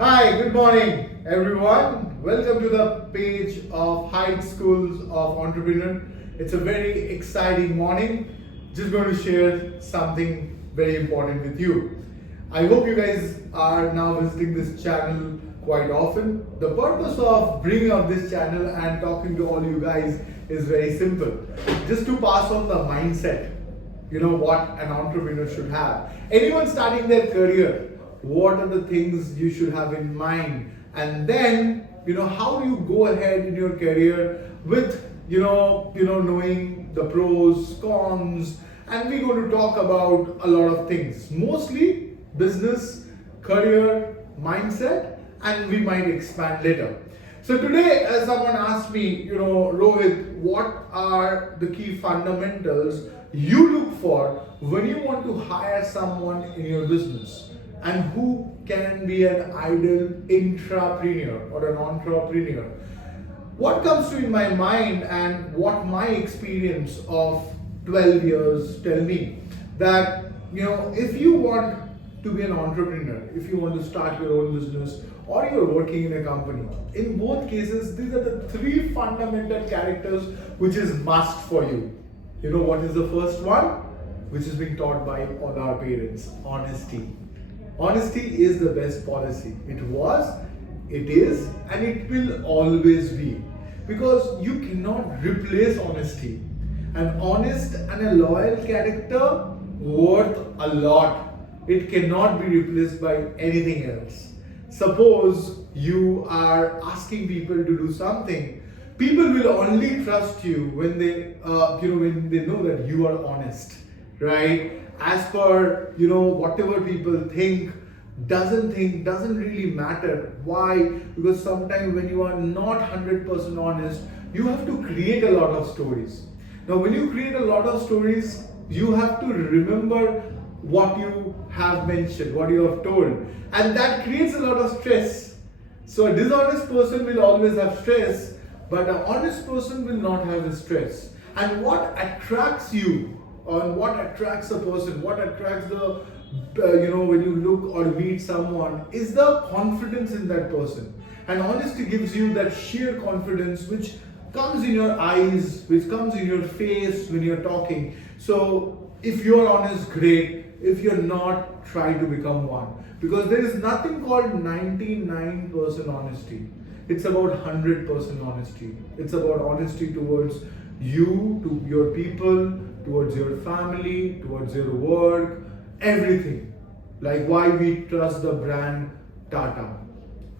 Hi, good morning, everyone. Welcome to the page of Heyyy Schools of Entrepreneur. It's a very exciting morning. Just going to share something very important with you. I hope you guys are now visiting this channel quite often. The purpose of bringing up this channel and talking to all you guys is very simple. Just to pass on the mindset, what an entrepreneur should have. Anyone starting their career, what are the things you should have in mind, and then how do you go ahead in your career with knowing the pros, cons, and we're going to talk about a lot of things, mostly business, career, mindset, and we might expand later. So today, as someone asked me, Rohit, what are the key fundamentals you look for when you want to hire someone in your business? And who can be an ideal intrapreneur or an entrepreneur? What comes to in my mind and what my experience of 12 years tell me that if you want to be an entrepreneur, if you want to start your own business or you're working in a company, in both cases these are the three fundamental characters which is must for you. You know what is the first one? Which is being taught by all our parents: honesty. Honesty is the best policy. It was, it is, and it will always be. Because you cannot replace honesty. An honest and a loyal character worth a lot. It cannot be replaced by anything else. Suppose you are asking people to do something, people will only trust you when they know that you are honest, right? As per whatever people doesn't really matter. Why? Because sometimes when you are not 100% honest, you have to create a lot of stories. Now when you create a lot of stories, you have to remember what you have mentioned, what you have told, and that creates a lot of stress. So a dishonest person will always have stress, but an honest person will not have stress. And what attracts you, on what attracts a person, what attracts the when you look or meet someone, is the confidence in that person. And honesty gives you that sheer confidence which comes in your eyes, which comes in your face when you're talking. So if you're honest, great. If you're not, try to become one, because there is nothing called 99% honesty. It's about 100% honesty. It's about honesty towards you, to your people, towards your family, towards your work, everything. Like why we trust the brand Tata.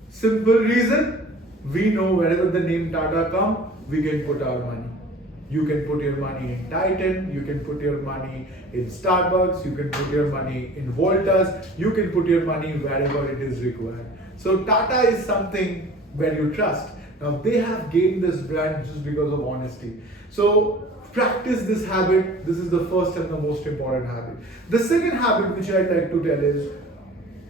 Simple reason, we know wherever the name Tata come, we can put our money. You can put your money in Titan, you can put your money in Starbucks, you can put your money in Voltas, you can put your money wherever it is required. So Tata is something where you trust. Now they have gained this brand just because of honesty. So practice this habit. This is the first and the most important habit. The second habit which I'd like to tell is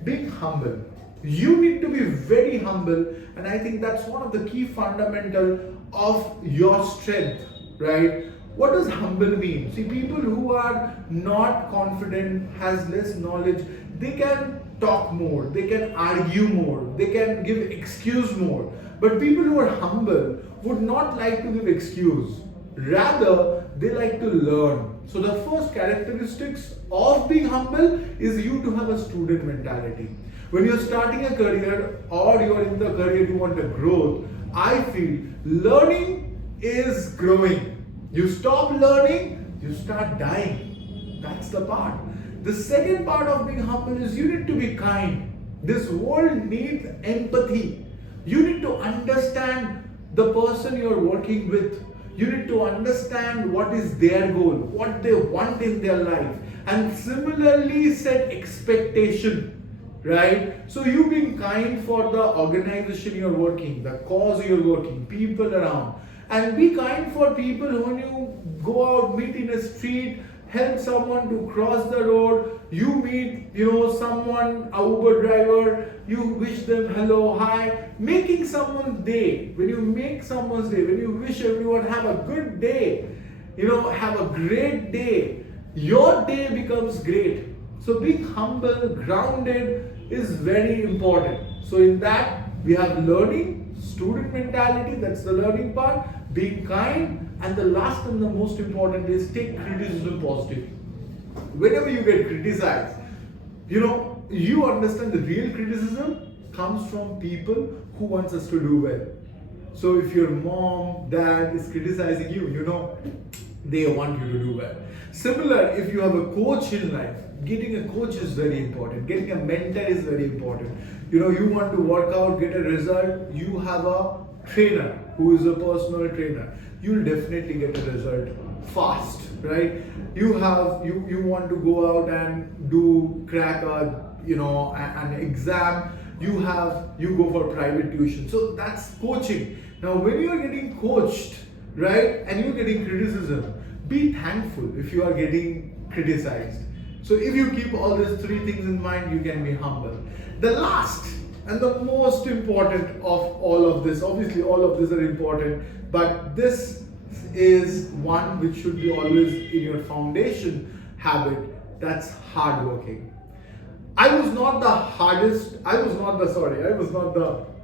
being humble. You need to be very humble, and I think that's one of the key fundamental of your strength, right? What does humble mean? See, people who are not confident, has less knowledge, they can talk more, they can argue more, they can give excuse more. But people who are humble would not like to give excuse. Rather, they like to learn. So the first characteristics of being humble is you to have a student mentality. When you're starting a career or you're in the career you want a growth, I feel learning is growing. You stop learning, you start dying. That's the part. The second part of being humble is you need to be kind. This world needs empathy. You need to understand the person you're working with. You need to understand what is their goal, what they want in their life, and similarly set expectation, right? So you being kind for the organization you're working, the cause you're working, people around, and be kind for people when you go out, meet in a street, help someone to cross the road, you meet someone, a Uber driver, you wish them hello, hi, making someone's day. When you make someone's day, when you wish everyone have a good day, have a great day, your day becomes great. So being humble, grounded is very important. So in that, we have learning, student mentality, that's the learning part, being kind, and the last and the most important is take criticism positive. Whenever you get criticized, you understand the real criticism comes from people who wants us to do well. So if your mom, dad is criticizing you, they want you to do well. Similar, if you have a coach in life, getting a coach is very important. Getting a mentor is very important. You want to work out, get a result, you have a trainer who is a personal trainer. You'll definitely get a result fast, right? You want to go out and crack an exam. You go for private tuition. So that's coaching. Now, when you are getting coached, right, and you're getting criticism, be thankful if you are getting criticized. So if you keep all these three things in mind, you can be humble. The last and the most important of all of this, obviously all of these are important, but this is one which should be always in your foundation habit, that's hardworking. I was not the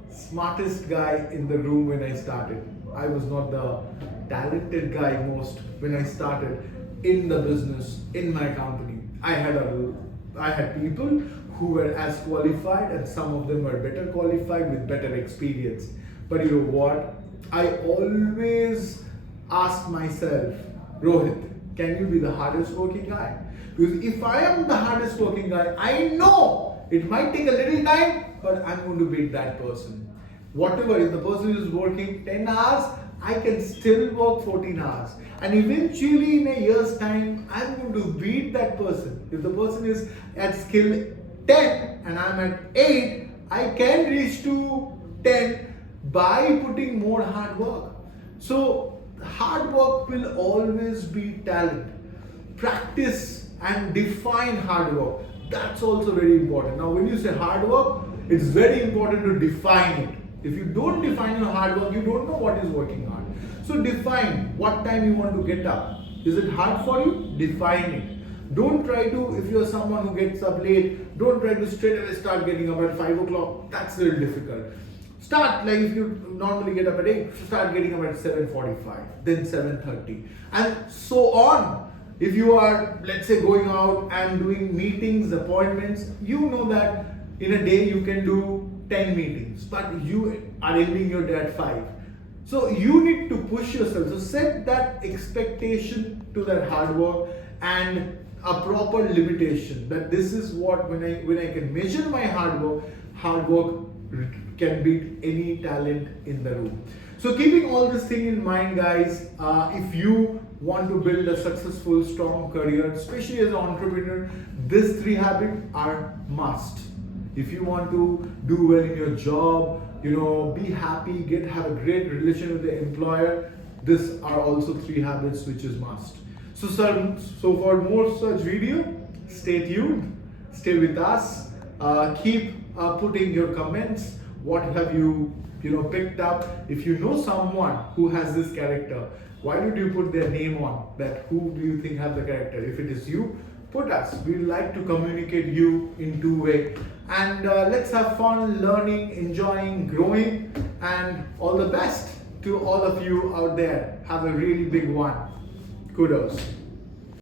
smartest guy in the room when I started. I was not the talented guy most when I started in the business, in my company. I had people who were as qualified, and some of them were better qualified with better experience. But you know what? I always ask myself, Rohit, can you be the hardest working guy? Because if I am the hardest working guy, I know it might take a little time, but I'm going to beat that person. Whatever, if the person is working 10 hours, I can still work 14 hours. And eventually in a year's time, I'm going to beat that person. If the person is at skill 10 and I'm at 8, I can reach to 10 by putting more hard work. So hard work will always be talent. Practice and define hard work. That's also very important. Now when you say hard work, it's very important to define it. If you don't define your hard work, you don't know what is working hard. So define what time you want to get up. Is it hard for you? Define it. Don't try to, if you're someone who gets up late, don't try to straight away start getting up at 5 o'clock. That's very difficult. Start, like if you normally get up at 8, start getting up at 7:45, then 7:30, and so on. If you are, let's say, going out and doing meetings, appointments, you know that in a day you can do 10 meetings, but you are ending your day at 5. So you need to push yourself. So set that expectation to that hard work and a proper limitation that this is what, when I can measure my hard work can beat any talent in the room. So keeping all this thing in mind, guys, if you want to build a successful, strong career, especially as an entrepreneur, these 3 habits are must. If you want to do well in your job, be happy, have a great relation with the employer, these are also 3 habits which is must. So for more such video, stay tuned, stay with us, keep putting your comments. What have you picked up? If you know someone who has this character, why don't you put their name on that? Who do you think have the character? If it is you, put us. We like to communicate you in 2 ways. And let's have fun learning, enjoying, growing, and all the best to all of you out there. Have a really big one. Kudos.